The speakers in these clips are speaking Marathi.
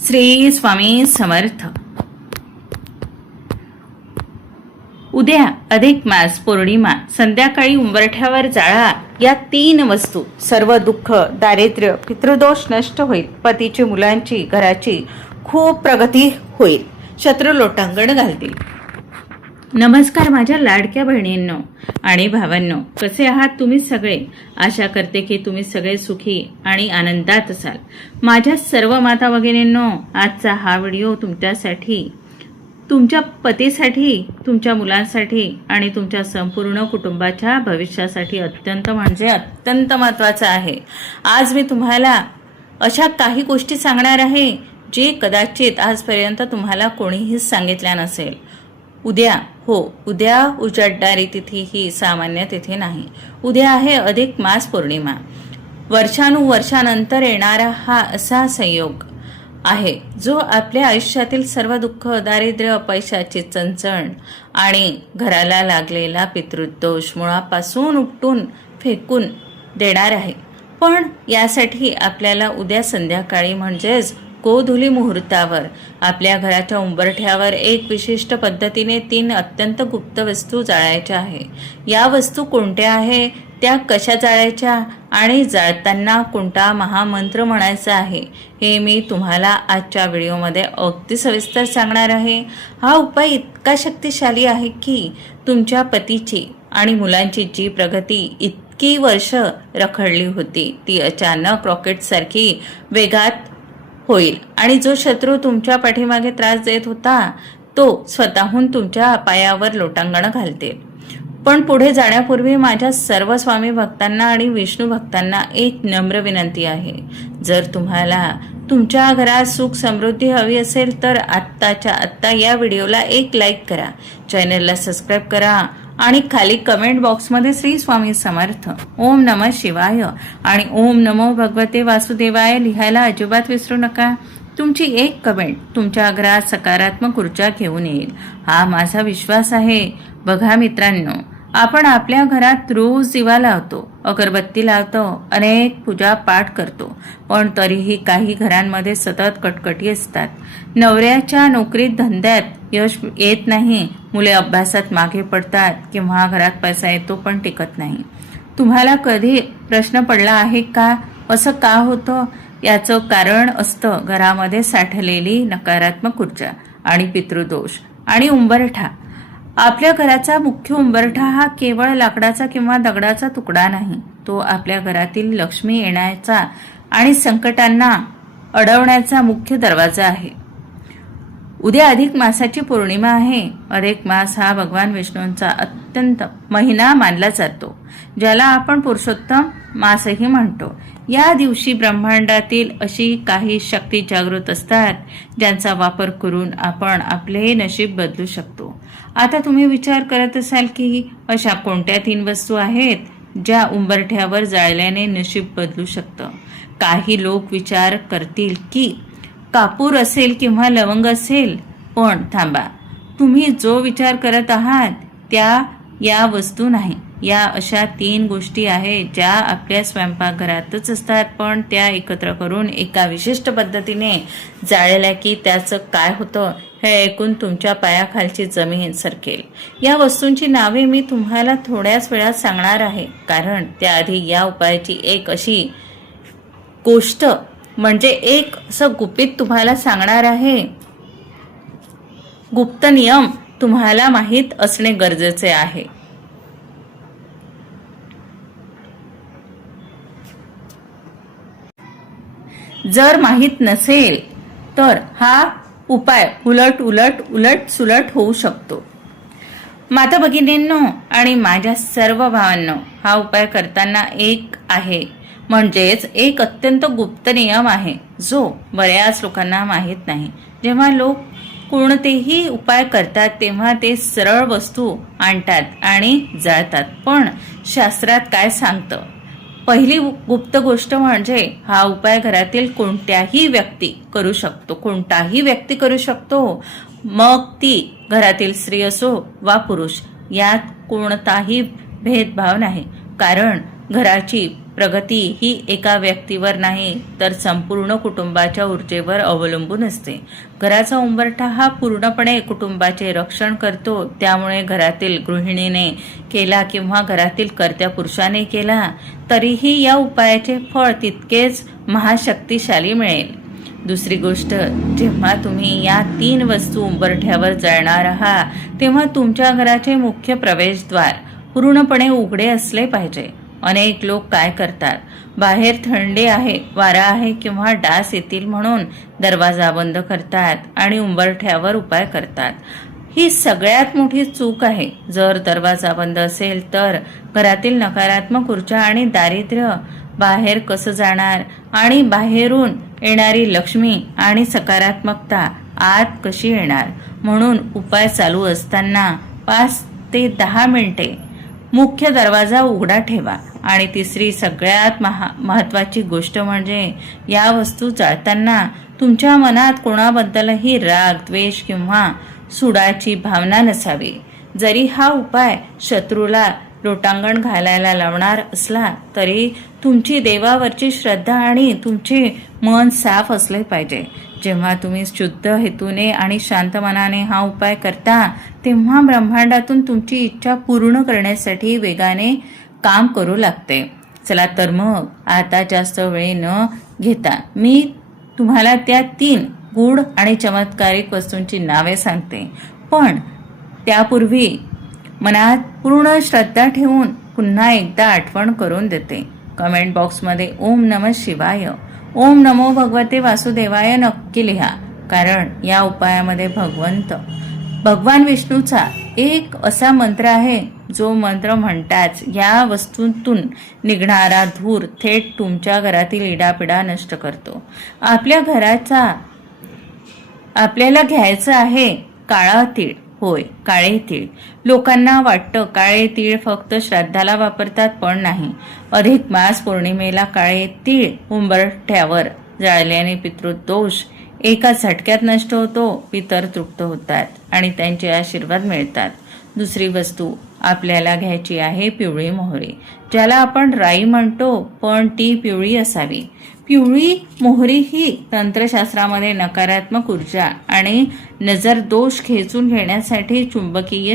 श्री स्वामी समर्थ. उद्या अधिक मास पौर्णिमा, संध्याकाळी उंबरठ्यावर जाळा. या 3 वस्तू सर्व दुःख, दारिद्र्य, पितृदोष नष्ट होईल. पतीची, मुलांची, घराची खूप प्रगती होईल. शत्रू लोटांगण घालतील. नमस्कार माझ्या लाडक्या बहिणींनो आणि भावांनो, कसे आहात तुम्ही सगळे? आशा करते की तुम्ही सगळे सुखी आणि आनंदात असाल. माझ्या सर्व माता भगिनींनो, आजचा हा व्हिडिओ तुमच्यासाठी, तुमच्या पतीसाठी, तुमच्या मुलांसाठी आणि तुमच्या संपूर्ण कुटुंबाच्या भविष्यासाठी अत्यंत महत्त्वाचा आहे. आज मी तुम्हाला अशा काही गोष्टी सांगणार आहे जे कदाचित आजपर्यंत तुम्हाला कोणीही सांगितल्या नसेल. उद्या उजाडणारी तिथी ही सामान्य तिथी नाही. उद्या आहे अधिक मास पौर्णिमा. वर्षानुवर्षानंतर येणारा हा असा संयोग आहे जो आपल्या आयुष्यातील सर्व दुःख, दारिद्र्य, पैशाची चणचण आणि घराला लागलेला पितृदोष मुळापासून उपटून फेकून देणार आहे. पण यासाठी आपल्याला उद्या संध्याकाळी म्हणजेच गोधुली मुहूर्तावर आपल्या घराच्या उंबरठ्यावर एक विशिष्ट पद्धतीने 3 अत्यंत गुप्त वस्तू जाळायच्या आहे. या वस्तू कोणत्या आहे, त्या कशा जाळायच्या आणि जाळताना कोणता महामंत्र म्हणायचा आहे हे मी तुम्हाला आजच्या व्हिडिओमध्ये अगदी सविस्तर सांगणार आहे. हा उपाय इतका शक्तिशाली आहे की तुमच्या पतीची आणि मुलांची जी प्रगती इतकी वर्ष रखडली होती ती अचानक रॉकेटसारखी वेगात होईल आणि जो शत्रू तुमच्या पाठीमागे त्रास देत होता तो स्वतःहून तुमच्या पायावर लोटांगण घालते. पण पुढे जाण्यापूर्वी माझ्या सर्व स्वामी भक्तांना आणि विष्णू भक्तांना एक नम्र विनंती आहे. जर तुम्हाला तुमच्या घरात सुख समृद्धी हवी असेल तर आत्ताच्या आत्ता या व्हिडिओला एक लाईक करा, चॅनलला सबस्क्राईब करा आणि खाली कमेंट बॉक्समध्ये श्री स्वामी समर्थ, ओम नमः शिवाय आणि ओम नमो भगवते वासुदेवाय लिहायला अजिबात विसरू नका. तुमची एक कमेंट तुमच्या घरात सकारात्मक ऊर्जा घेऊन येईल, हा माझा विश्वास आहे. बघा मित्रांनो, आपण आपल्या घरात रोज दिवा लावतो, अगरबत्ती लावतो, अनेक पूजा पाठ करतो, पण तरीही काही घरांमध्ये सतत कटकटी असतात. नवऱ्याच्या नोकरीत धंद्यात यश येत नाही, मुले अभ्यासात मागे पडतात किंवा घरात पैसा येतो पण टिकत नाही. तुम्हाला कधी प्रश्न पडला आहे का, असं का होतं? याचं कारण असतं घरामध्ये साठलेली नकारात्मक ऊर्जा आणि पितृदोष आणि उंबरठा. आपल्या घराचा मुख्य उंबरठा हा केवळ लाकडाचा किंवा दगडाचा तुकडा नाही, तो आपल्या घरातील लक्ष्मी येण्याचा आणि संकटांना अडवण्याचा मुख्य दरवाजा आहे. उद्या अधिक मासाची पौर्णिमा आहे. अधिक मास हा भगवान विष्णूंचा अत्यंत महिना मानला जातो, ज्याला आपण पुरुषोत्तम मासही म्हणतो. या दिवशी ब्रह्मांडातील अशी काही शक्ती जागृत असतात ज्यांचा वापर करून आपण आपले नशीब बदलू शकतो. आता तुम्ही विचार करत असाल की अशा कोणत्या 3 वस्तू आहेत ज्या उंबरठ्यावर जाळल्याने नशीब बदलू शकतं. काही लोक विचार करतील की कापूर असेल किंवा लवंग असेल, पण थांबा, तुम्ही जो विचार करत आहात त्या या वस्तू नाही. या अशा 3 गोष्टी आहेत ज्या आपल्या स्वयंपाकघरातच असतात, पण त्या एकत्र करून एका विशिष्ट पद्धतीने जाळल्या की त्याचं काय होतं हे ऐकून तुमच्या पायाखालची जमीन सरकेल. या वस्तूंची नावे मी तुम्हाला थोड्याच वेळात सांगणार आहे, कारण त्याआधी या उपायाची एक अशी गोष्ट म्हणजे एक असं गुपित तुम्हाला सांगणार आहे. गुप्त नियम तुम्हाला माहीत असणे गरजेचे आहे. जर माहीत नसेल तर हा उपाय उलट सुलट होऊ शकतो. माता भगिनींनो आणि माझ्या सर्व भावांनो, हा उपाय करताना एक आहे, म्हणजेच एक अत्यंत गुप्त नियम आहे जो बऱ्याच लोकांना माहीत नाही. जेव्हा लोक कोणतेही उपाय करतात तेव्हा ते सरळ वस्तू आणतात आणि जाळतात. पण शास्त्रात काय सांगतं? पहिली गुप्त गोष्ट म्हणजे हा उपाय घरातील कोणताही व्यक्ती करू शकतो, मग ती घरातील स्त्री असो वा पुरुष, यात कोणताही भेदभाव नाही. कारण घराची प्रगती ही एका व्यक्तीवर नाही तर संपूर्ण कुटुंबाच्या ऊर्जेवर अवलंबून असते. घराचा उंबरठा हा पूर्णपणे कुटुंबाचे रक्षण करतो. त्यामुळे घरातील गृहिणीने केला किंवा घरातील कर्त्या पुरुषाने केला तरीही या उपायाचे फळ तितकेच महाशक्तिशाली मिळेल. दुसरी गोष्ट, जेव्हा तुम्ही या 3 वस्तू उंबरठ्यावर जाळणार आहात तेव्हा तुमच्या घराचे मुख्य प्रवेशद्वार पूर्णपणे उघडे असले पाहिजे. अनेक लोक काय करतात, बाहेर थंडी आहे, वारा आहे किंवा डास येतील म्हणून दरवाजा बंद करतात आणि उंबरठ्यावर उपाय करतात. ही सगळ्यात मोठी चूक आहे. जर दरवाजा बंद असेल तर घरातील नकारात्मक ऊर्जा आणि दारिद्र्य बाहेर कसं जाणार आणि बाहेरून येणारी लक्ष्मी आणि सकारात्मकता आत कशी येणार. म्हणून उपाय चालू असताना 5 ते 10 मिनिटे मुख्य दरवाजा उघडा ठेवा. आणि तिसरी सगळ्यात महत्त्वाची गोष्ट म्हणजे या वस्तू जाळताना तुमच्या मनात कोणाबद्दलही राग, द्वेष किंवा सुडाची भावना नसावी. जरी हा उपाय शत्रूला लोटांगण घालायला लावणार असला तरी तुमची देवावरची श्रद्धा आणि तुमचे मन साफ असले पाहिजे. जेव्हा तुम्ही शुद्ध हेतूने आणि शांत मनाने हा उपाय करता तेव्हा ब्रह्मांडातून तुमची इच्छा पूर्ण करण्यासाठी वेगाने काम करू लागते. चला तर मग आता जास्त वेळ न घेता मी तुम्हाला त्या 3 गूढ आणि चमत्कारिक वस्तूंची नावे सांगते. पण त्यापूर्वी मनात पूर्ण श्रद्धा ठेवून पुन्हा एकदा आठवण करून देते. कमेंट बॉक्समध्ये ओम नमः शिवाय, ओम नमो भगवते वासुदेवाय नक्की लिहा. कारण या उपायामध्ये भगवान विष्णूचा एक असा मंत्र आहे जो मंत्र म्हणताच या वस्तूंतून निघणारा धूर थेट तुमच्या घरातील इडापिडा नष्ट करतो. आपल्याला घ्यायचं आहे काळा तीळ. होय, काळे तीळ. लोकांना वाटतं काळे तीळ फक्त श्राद्धाला वापरतात, पण नाही. अधिक मास पौर्णिमेला काळे तीळ उंबरठ्यावर जाळल्याने पितृदोष एका झटक्यात नष्ट होतो, पितर तृप्त होतात आणि त्यांचे आशीर्वाद मिळतात. दुसरी वस्तू आपल्याला घ्यायची आहे पिवळी मोहरी, ज्याला आपण राई म्हणतो, पण ती पिवळी असावी. पिवळी मोहरी ही तंत्रशास्त्रामध्ये नकारात्मक ऊर्जा आणि नजर दोष खेचून घेण्यासाठी चुंबकीय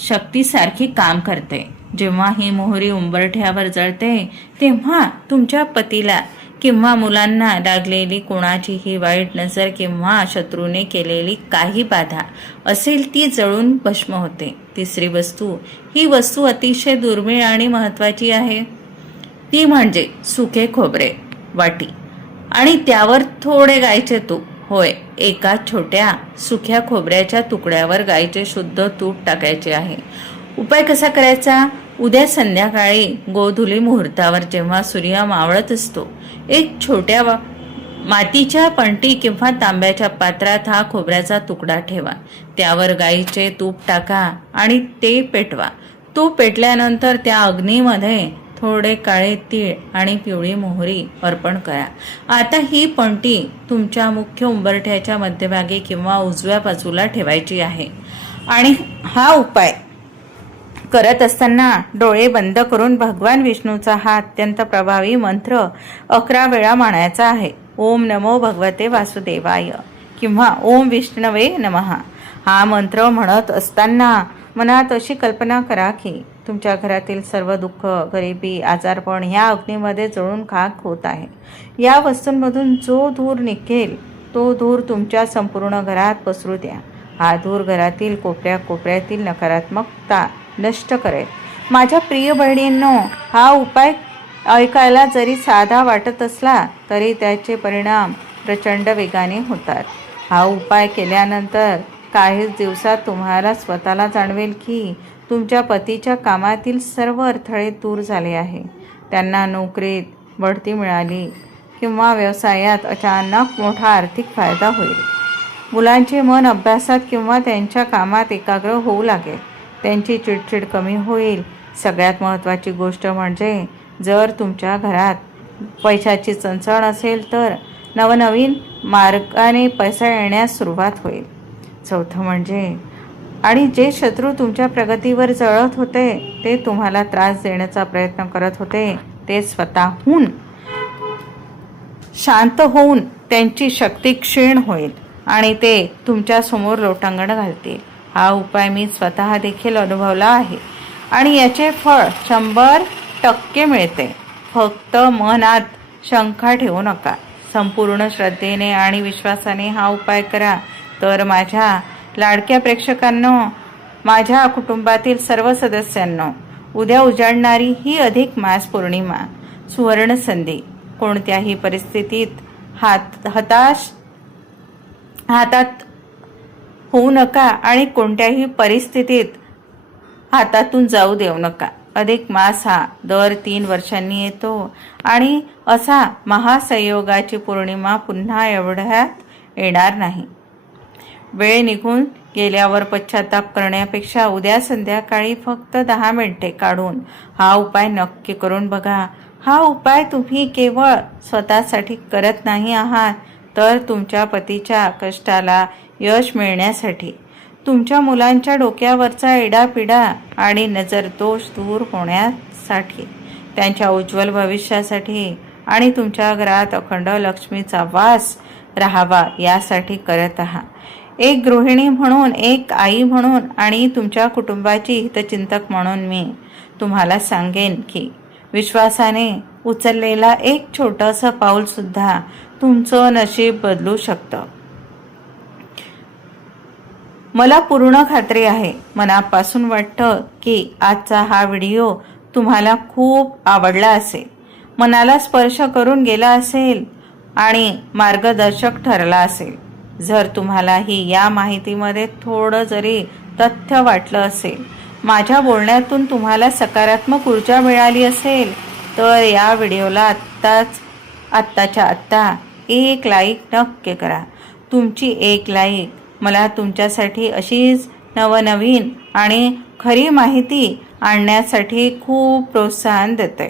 शक्तीसारखी काम करते. जेव्हा ही मोहरी उंबरठ्यावर जळते तेव्हा तुमच्या पतीला किंवा मुलांना लागलेली कोणाचीही वाईट नजर किंवा शत्रूने केलेली काही बाधा असेल ती जळून भस्म होते. तिसरी वस्तू, ही वस्तू अतिशय दुर्मिळ आणि महत्त्वाची आहे. ती म्हणजे सुके खोबरे वाटी आणि त्यावर थोडे गायीचे तूप. होय, एका छोट्या सुक्या खोबऱ्याच्या तुकड्यावर गायीचे शुद्ध तूप टाकायचे आहे. उपाय कसा करायचा? उद्या संध्याकाळी गोधुली मुहूर्तावर जेव्हा सूर्य मावळत असतो, एक छोट्या मातीच्या पणती किंवा तांब्याच्या पात्रात हा खोबऱ्याचा तुकडा ठेवा. त्यावर गायीचे तूप टाका आणि ते पेटवा. तूप पेटल्यानंतर त्या अग्नीमध्ये थोडे काळे तीळ आणि पिवळी मोहरी अर्पण करा. आता ही पणती तुमच्या मुख्य उंबरठ्याच्या मध्यभागी किंवा उजव्या बाजूला ठेवायची आहे. आणि हा उपाय करत असताना डोळे बंद करून भगवान विष्णूचा हा अत्यंत प्रभावी मंत्र 11 वेळा म्हणायचा आहे. ओम नमो भगवते वासुदेवाय किंवा ओम विष्णवे नमः. हा मंत्र म्हणत असताना मनात अशी कल्पना करा की तुमच्या घरातील सर्व दुःख, गरिबी, आजारपण ह्या अग्नीमध्ये जळून खाक होत आहे. या वस्तूंमधून जो धूर निघेल तो धूर तुमच्या संपूर्ण घरात पसरू द्या. हा धूर घरातील कोपऱ्यातील नकारात्मकता नष्ट करेल. माझ्या प्रिय बहिणींनो, हा उपाय ऐकायला जरी साधा वाटत असला तरी त्याचे परिणाम प्रचंड वेगाने होतात. हा उपाय केल्यानंतर काहीच दिवसात तुम्हाला स्वतःला जाणवेल की तुमच्या पतीच्या कामातील सर्व अडथळे दूर झाले आहे. त्यांना नोकरीत बढती मिळाली किंवा व्यवसायात अचानक मोठा आर्थिक फायदा होईल. मुलांचे मन अभ्यासात किंवा त्यांच्या कामात एकाग्र होऊ लागेल. त्यांची चिडचिड कमी होईल. सगळ्यात महत्त्वाची गोष्ट म्हणजे जर तुमच्या घरात पैशाची चणचण असेल तर नवनवीन मार्गाने पैसा येण्यास सुरुवात होईल. चौथं म्हणजे आणि जे शत्रू तुमच्या प्रगतीवर जळत होते, ते तुम्हाला त्रास देण्याचा प्रयत्न करत होते, ते स्वतःहून शांत होऊन त्यांची शक्ती क्षीण होईल आणि ते तुमच्या समोर लोटांगण घालतील. हा उपाय मी स्वतः देखील अनुभवला आहे आणि याचे फळ 100% मिळते. फक्त मनात शंका ठेवू नका. संपूर्ण श्रद्धेने आणि विश्वासाने हा उपाय करा. तर माझ्या लाडक्या प्रेक्षकांनो, माझ्या कुटुंबातील सर्व सदस्यांनो, उद्या उजाडणारी ही अधिक मास पौर्णिमा सुवर्ण संधी. कोणत्याही परिस्थितीत हातात होऊ नका आणि कोणत्याही परिस्थितीत हातातून जाऊ देऊ नका. अधिक मास हा दर 3 वर्षांनी येतो आणि असा महासंयोगाची पौर्णिमा पुन्हा एवढ्यात येणार नाही. वेळ निघून गेल्यावर पश्चाताप करण्यापेक्षा उद्या संध्याकाळी फक्त 10 मिनिटे काढून हा उपाय नक्की करून बघा. हा उपाय तुम्ही केवळ स्वतःसाठी करत नाही आहात, तर तुमच्या पतीच्या कष्टाला यश मिळण्यासाठी, तुमच्या मुलांच्या डोक्यावरचा एडापिडा आणि नजरदोष दूर होण्यासाठी, त्यांच्या उज्ज्वल भविष्यासाठी आणि तुमच्या घरात अखंड लक्ष्मीचा वास राहावा यासाठी करत आहात. एक गृहिणी म्हणून, एक आई म्हणून आणि तुमच्या कुटुंबाची हितचिंतक म्हणून मी तुम्हाला सांगेन की विश्वासाने उचललेला एक छोटंसं पाऊलसुद्धा तुमचं नशीब बदलू शकतं. मला पूर्ण खात्री आहे, मनापासून वाटतं की आजचा हा व्हिडिओ तुम्हाला खूप आवडला असेल, मनाला स्पर्श करून गेला असेल आणि मार्गदर्शक ठरला असेल. जर तुम्हालाही या माहितीमध्ये थोडं जरी तथ्य वाटलं असेल, माझ्या बोलण्यातून तुम्हाला सकारात्मक ऊर्जा मिळाली असेल, तर या व्हिडिओला आत्ताच्या आत्ता एक लाईक नक्की करा. तुमची एक लाईक मला तुमच्यासाठी अशीच नवनवीन आणि खरी माहिती आणण्यासाठी खूप प्रोत्साहन देते.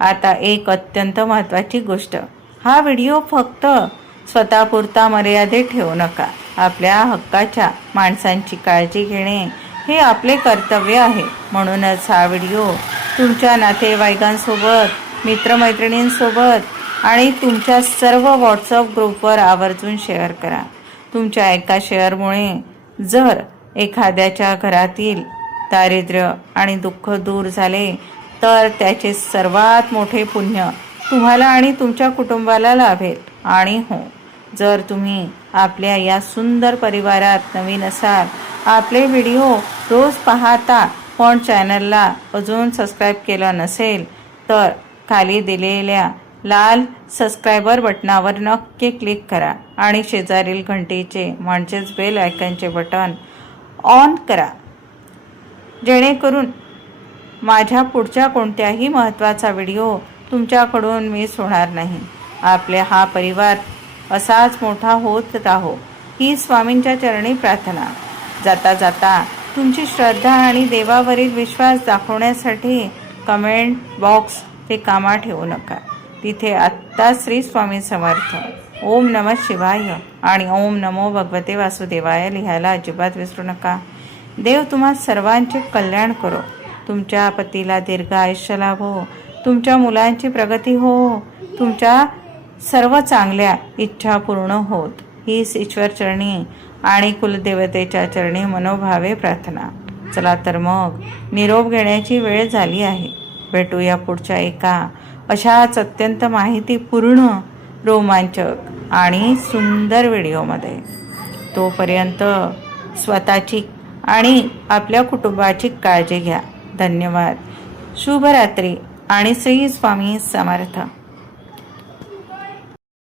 आता एक अत्यंत महत्त्वाची गोष्ट, हा व्हिडिओ फक्त स्वतःपुरता मर्यादित ठेवू नका. आपल्या हक्काच्या माणसांची काळजी घेणे हे आपले कर्तव्य आहे. म्हणूनच हा व्हिडिओ तुमच्या नातेवाईकांसोबत, मित्रमैत्रिणींसोबत आणि तुमच्या सर्व व्हॉट्सअप ग्रुपवर आवर्जून शेअर करा. तुमच्या एका शेअरमुळे जर एखाद्याच्या घरातील दारिद्र्य आणि दुःख दूर झाले, तर त्याचे सर्वात मोठे पुण्य तुम्हाला आणि तुमच्या कुटुंबाला लाभेल. आणि हो, जर तुम्ही आपल्या या सुंदर परिवारात नवीन असाल, आपले व्हिडिओ रोज पाहता पण चॅनलला अजून सबस्क्राईब केलं नसेल, तर खाली दिलेल्या लाल सबस्क्रायबर बटनावर नक्की क्लिक करा आणि शेजारील घंटीचे म्हणजेच बेल आयकॉनचे बटन ऑन करा, जेणेकरून माझ्या पुढच्या कोणत्याही महत्त्वाचा व्हिडिओ तुमच्याकडून मिस होणार नाही. आपल्या हा परिवार असाच मोठा होत राहो ही स्वामींच्या चरणी प्रार्थना. जाता जाता तुमची श्रद्धा आणि देवावरील विश्वास दाखवण्यासाठी कमेंट बॉक्स रिकामा ठेवू नका. तिथे आत्ता श्री स्वामी समर्थ, ओम नमः शिवाय आणि ओम नमो भगवते वासुदेवाय लिहायला अजिबात विसरू नका. देव तुम्हा सर्वांचे कल्याण करो. तुमच्या पतीला दीर्घ आयुष्य लाभो, तुमच्या मुलांची प्रगती हो, तुमच्या सर्व चांगल्या इच्छा पूर्ण होत, हीच ईश्वर चरणी आणि कुलदेवतेच्या चरणी मनोभावे प्रार्थना. चला तर मग निरोप घेण्याची वेळ झाली आहे. भेटूया पुढच्या एका अशाच अत्यंत माहितीपूर्ण, रोमांचक आणि सुंदर व्हिडिओमध्ये. तोपर्यंत स्वतःची आणि आपल्या कुटुंबाची काळजी घ्या. धन्यवाद. शुभरात्री आणि श्री स्वामी समर्थ.